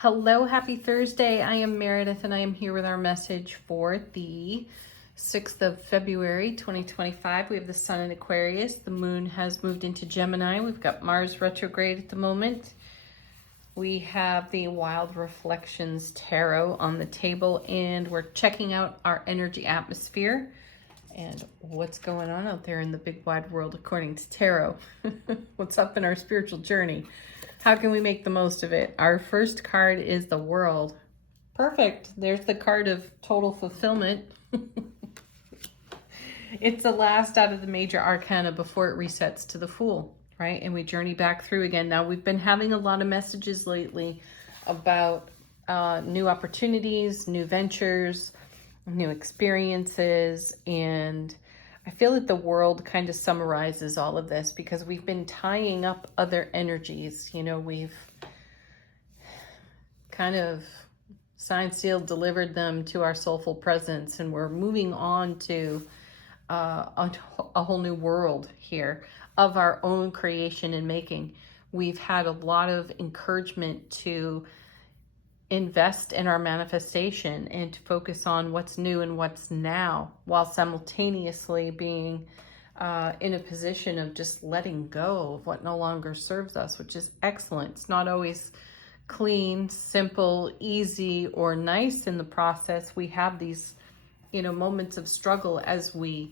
Hello, happy Thursday. I am Meredith and I am here with our message for the 6th of February 2025. We have the sun in Aquarius. The moon has moved into Gemini. We've got Mars retrograde at the moment. We have the Wild Reflections Tarot on the table and we're checking out our energy atmosphere and what's going on out there in the big wide world according to tarot. What's up in our spiritual journey? How can we make the most of it? Our first card is the World. Perfect. There's the card of total fulfillment. It's the last out of the major arcana before it resets to the Fool, right? And we journey back through again. Now, we've been having a lot of messages lately about new opportunities, new ventures, new experiences, and I feel that the World kind of summarizes all of this because we've been tying up other energies. You know, we've kind of signed, sealed, delivered them to our soulful presence, and we're moving on to a whole new world here of our own creation and making. We've had a lot of encouragement to invest in our manifestation and to focus on what's new and what's now, while simultaneously being in a position of just letting go of what no longer serves us, which is excellent. It's not always clean, simple, easy, or nice in the process. We have these, moments of struggle as we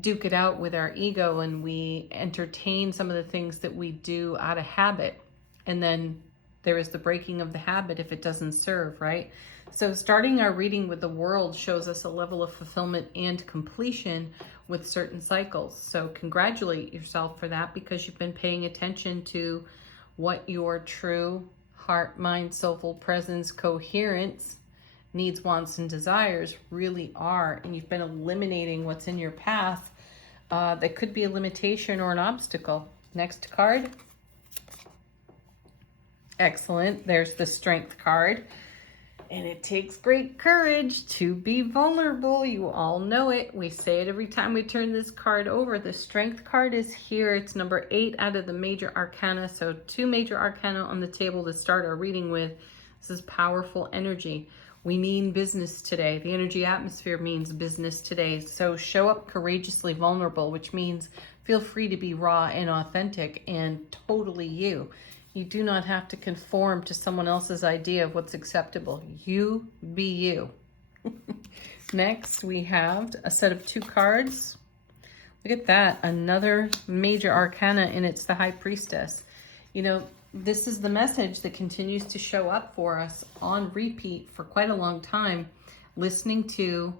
duke it out with our ego and we entertain some of the things that we do out of habit. And then there is the breaking of the habit if it doesn't serve, right? So starting our reading with the World shows us a level of fulfillment and completion with certain cycles. So congratulate yourself for that because you've been paying attention to what your true heart, mind, soulful presence, coherence, needs, wants, and desires really are. And you've been eliminating what's in your path that could be a limitation or an obstacle. Next card. Excellent. There's the Strength card. And it takes great courage to be vulnerable. You all know it. We say it every time we turn this card over. The Strength card is here. It's number 8 out of the major arcana. So 2 major arcana on the table to start our reading with. This is powerful energy. We mean business today. The energy atmosphere means business today. So show up courageously vulnerable, which means feel free to be raw and authentic and totally you. You do not have to conform to someone else's idea of what's acceptable. You be you. Next, we have a set of 2 cards. Look at that. Another major arcana, and it's the High Priestess. This is the message that continues to show up for us on repeat for quite a long time, listening to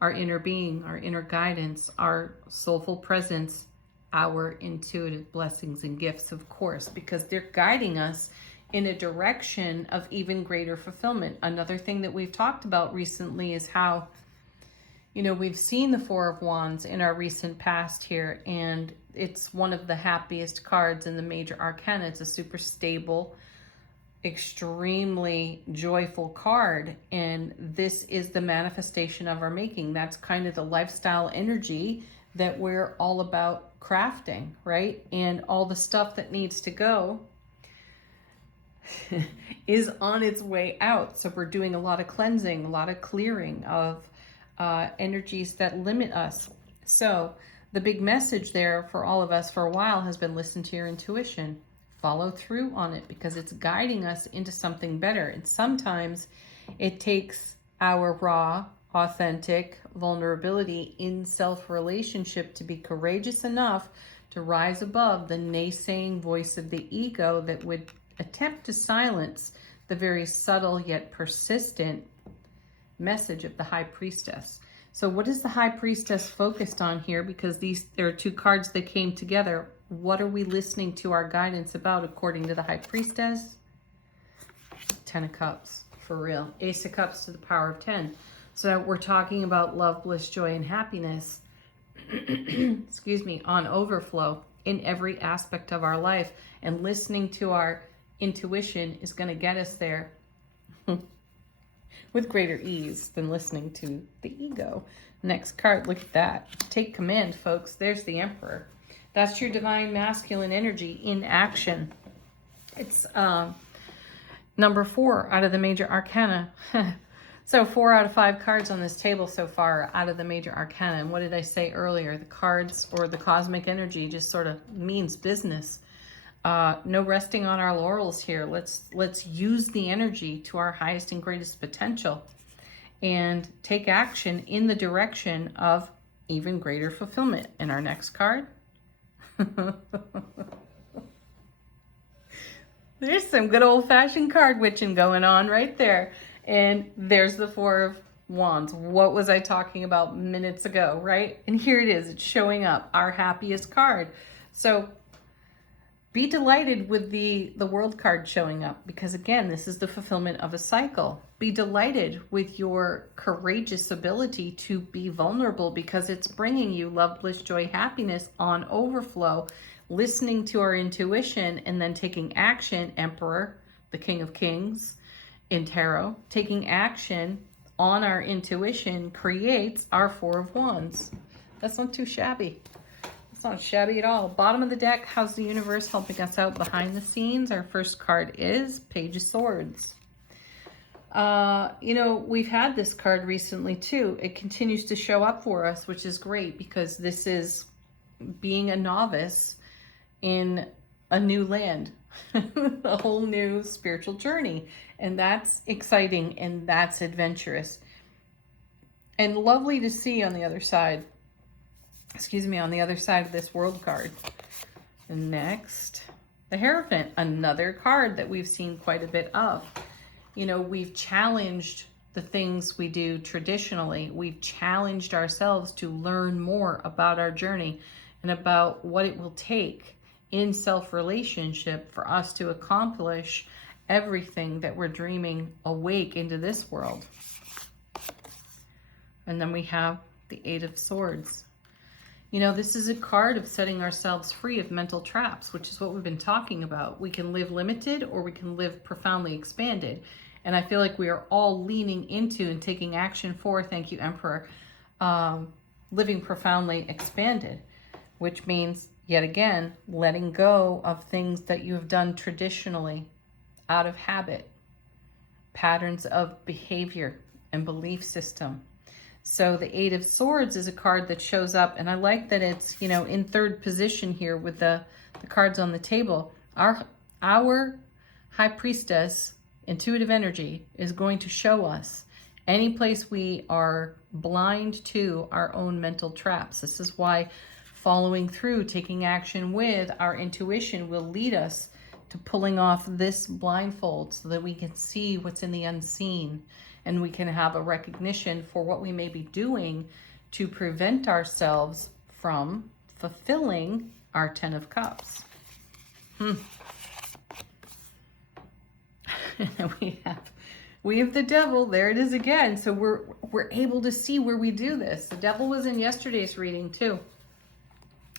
our inner being, our inner guidance, our soulful presence, our intuitive blessings and gifts, of course, because they're guiding us in a direction of even greater fulfillment. Another thing that we've talked about recently is how, we've seen the 4 of Wands in our recent past here, and it's one of the happiest cards in the major arcana. It's a super stable, extremely joyful card, and this is the manifestation of our making. That's kind of the lifestyle energy that we're all about crafting, right? And all the stuff that needs to go is on its way out. So we're doing a lot of cleansing, a lot of clearing of energies that limit us. So the big message there for all of us for a while has been listen to your intuition. Follow through on it because it's guiding us into something better. And sometimes it takes our raw, authentic vulnerability in self-relationship to be courageous enough to rise above the naysaying voice of the ego that would attempt to silence the very subtle yet persistent message of the High Priestess. So what is the High Priestess focused on here? Because there are 2 cards that came together. What are we listening to our guidance about according to the High Priestess? 10 of Cups, for real. Ace of Cups to the power of 10. So we're talking about love, bliss, joy, and happiness, excuse me, on overflow in every aspect of our life. And listening to our intuition is going to get us there with greater ease than listening to the ego. Next card, look at that. Take command, folks. There's the Emperor. That's your divine masculine energy in action. It's Number 4 out of the major arcana. So 4 out of 5 cards on this table so far out of the major arcana. And what did I say earlier? The cards or the cosmic energy just sort of means business. No resting on our laurels here. Let's use the energy to our highest and greatest potential and take action in the direction of even greater fulfillment. And our next card. There's some good old-fashioned card witching going on right there. And there's the 4 of Wands. What was I talking about minutes ago, right? And here it is. It's showing up, our happiest card. So be delighted with the World card showing up, because again, this is the fulfillment of a cycle. Be delighted with your courageous ability to be vulnerable, because it's bringing you love, bliss, joy, happiness on overflow. Listening to our intuition and then taking action. Emperor, the King of Kings in tarot, taking action on our intuition creates our 4 of Wands. That's not too shabby. It's not shabby at all. Bottom of the deck, how's the universe helping us out behind the scenes? Our first card is Page of Swords. You know, we've had this card recently too. It continues to show up for us, which is great, because this is being a novice in a new land, a whole new spiritual journey. And that's exciting and that's adventurous. And lovely to see on the other side, on the other side of this World card. And next, the Hierophant, another card that we've seen quite a bit of. You know, we've challenged the things we do traditionally. We've challenged ourselves to learn more about our journey and about what it will take in self-relationship for us to accomplish everything that we're dreaming awake into this world. And then we have the 8 of Swords. You know, this is a card of setting ourselves free of mental traps, which is what we've been talking about. We can live limited or we can live profoundly expanded. And I feel like we are all leaning into and taking action for, thank you, Emperor, living profoundly expanded, which means, yet again, letting go of things that you have done traditionally out of habit, patterns of behavior and belief system. So the 8 of Swords is a card that shows up, and I like that it's, you know, in 3rd position here with the cards on the table. Our High Priestess, intuitive energy, is going to show us any place we are blind to our own mental traps. This is why following through, taking action with our intuition will lead us to pulling off this blindfold so that we can see what's in the unseen, and we can have a recognition for what we may be doing to prevent ourselves from fulfilling our 10 of Cups. We have the Devil. There it is again. So we're able to see where we do this. The Devil was in yesterday's reading too.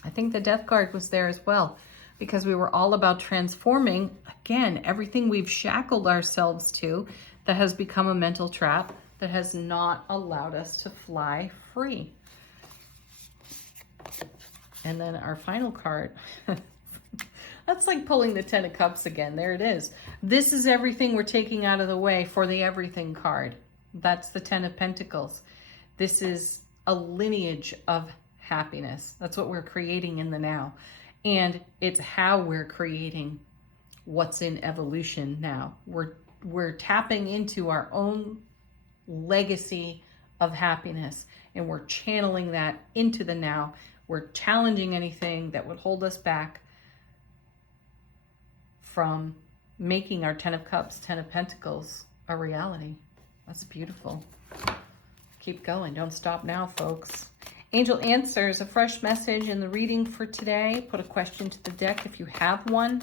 I think the Death card was there as well, because we were all about transforming, again, everything we've shackled ourselves to that has become a mental trap that has not allowed us to fly free. And then our final card, that's like pulling the 10 of Cups again. There it is. This is everything we're taking out of the way for the Everything card. That's the 10 of Pentacles. This is a lineage of happiness. That's what we're creating in the now. And it's how we're creating what's in evolution now. We're tapping into our own legacy of happiness, and we're channeling that into the now. We're challenging anything that would hold us back from making our 10 of Cups, 10 of Pentacles a reality. That's beautiful. Keep going. Don't stop now, folks. Angel answers, a fresh message in the reading for today. Put a question to the deck if you have one.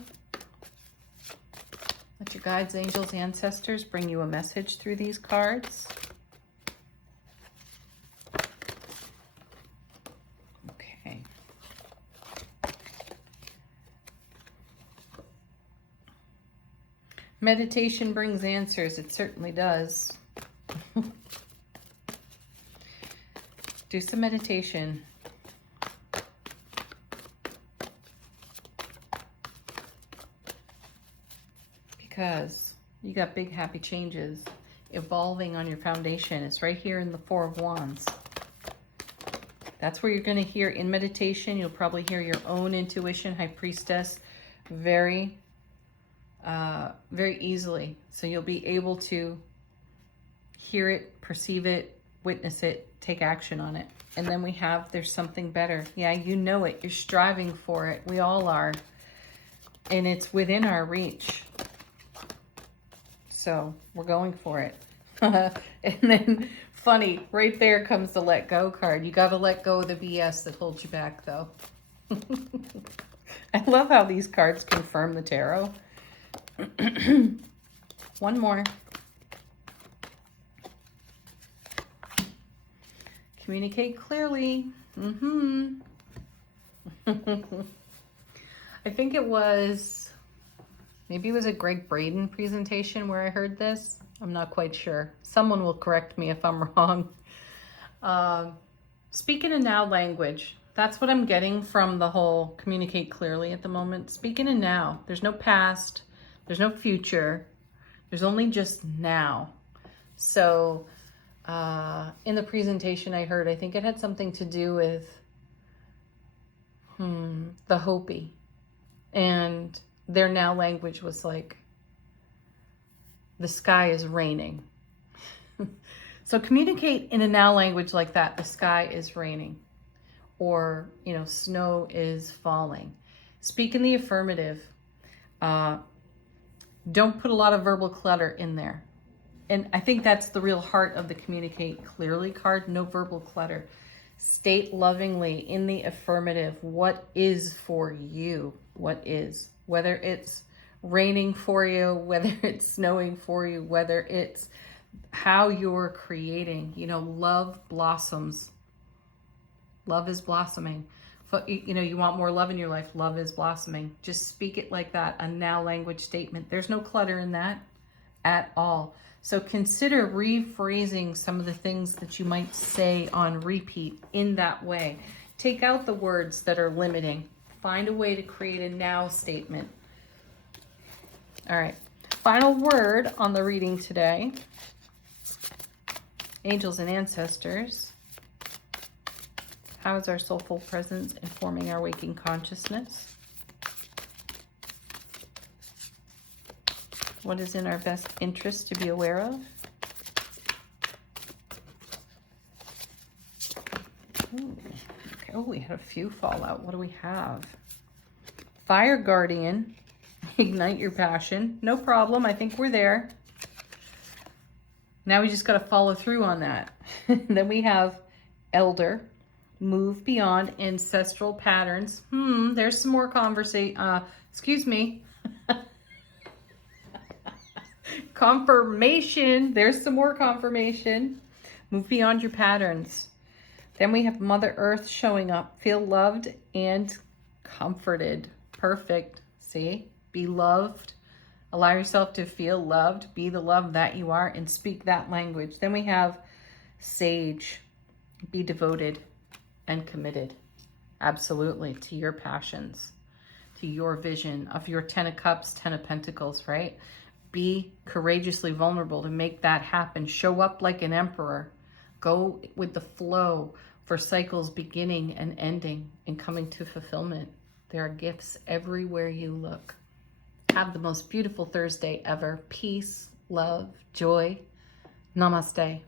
Let your guides, angels, ancestors bring you a message through these cards. Okay. Meditation brings answers. It certainly does. Do some meditation. Because You got big happy changes evolving on your foundation. It's right here in the Four of Wands. That's where you're going to hear in meditation. You'll probably hear your own intuition, High Priestess, very easily. So you'll be able to hear it, perceive it, witness it, take action on it. And then we have, there's something better. Yeah, you know it. You're striving for it. We all are. And it's within our reach. So we're going for it. And then, funny, right there comes the let go card. You got to let go of the BS that holds you back, though. I love how these cards confirm the tarot. One more. Communicate clearly. I think it was, maybe it was a Greg Braden presentation where I heard this. I'm not quite sure. Someone will correct me if I'm wrong. Speak in a now language. That's what I'm getting from the whole communicate clearly at the moment. Speak in a now. There's no past. There's no future. There's only just now. So in the presentation I heard, I think it had something to do with the Hopi. And their now language was like, the sky is raining. So communicate in a now language like that. The sky is raining. Or, you know, snow is falling. Speak in the affirmative. Don't put a lot of verbal clutter in there. And I think that's the real heart of the communicate clearly card. No verbal clutter. State lovingly in the affirmative what is for you. What is. Whether it's raining for you, whether it's snowing for you, whether it's how you're creating. You know, love blossoms. Love is blossoming. You know, you want more love in your life. Love is blossoming. Just speak it like that. A now language statement. There's no clutter in that at all. So consider rephrasing some of the things that you might say on repeat in that way. Take out the words that are limiting. Find a way to create a now statement. All right. Final word on the reading today. Angels and ancestors. How is our soulful presence informing our waking consciousness? What is in our best interest to be aware of? Ooh, okay. Oh, we had a few fall out. What do we have? Fire Guardian. Ignite your passion. No problem. I think we're there. Now we just got to follow through on that. Then we have Elder. Move beyond ancestral patterns. There's some more conversation. Excuse me. Confirmation. There's some more confirmation. Move beyond your patterns. Then we have Mother Earth showing up. Feel loved and comforted. Perfect. See? Be loved. Allow yourself to feel loved. Be the love that you are and speak that language. Then we have Sage. Be devoted and committed. Absolutely. To your passions. To your vision of your 10 of Cups, 10 of Pentacles, right? Be courageously vulnerable to make that happen. Show up like an emperor. Go with the flow for cycles beginning and ending and coming to fulfillment. There are gifts everywhere you look. Have the most beautiful Thursday ever. Peace, love, joy. Namaste.